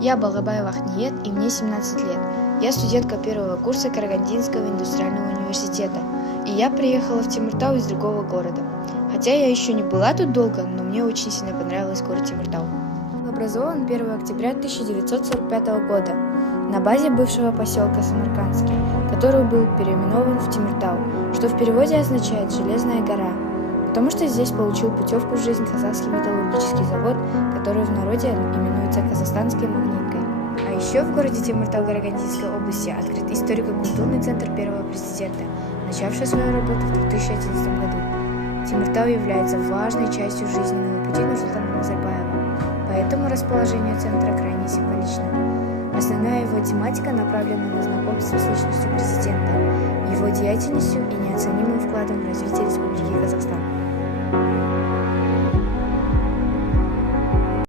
Я Балабаев Ахниет, и мне 17 лет. Я студентка первого курса Карагандинского индустриального университета, и я приехала в Темиртау из другого города. Хотя я еще не была тут долго, но мне очень сильно понравилось город Темиртау. Образован 1 октября 1945 года на базе бывшего поселка Самаркандский, который был переименован в Темиртау, что в переводе означает «железная гора», потому что здесь получил путевку в жизнь казахский металлургический завод, который в народе именуется Казахстанской магниткой. А еще в городе Темиртау Карагандинской области открыт историко-культурный центр первого президента, начавший свою работу в 2011 году. Темиртау является важной частью жизненного пути Нурсултана Назарбаева, поэтому расположение центра крайне символично. Основная его тематика направлена на знакомство с личностью президента, его деятельностью и неоценимым вкладом в развитие Республики Казахстан.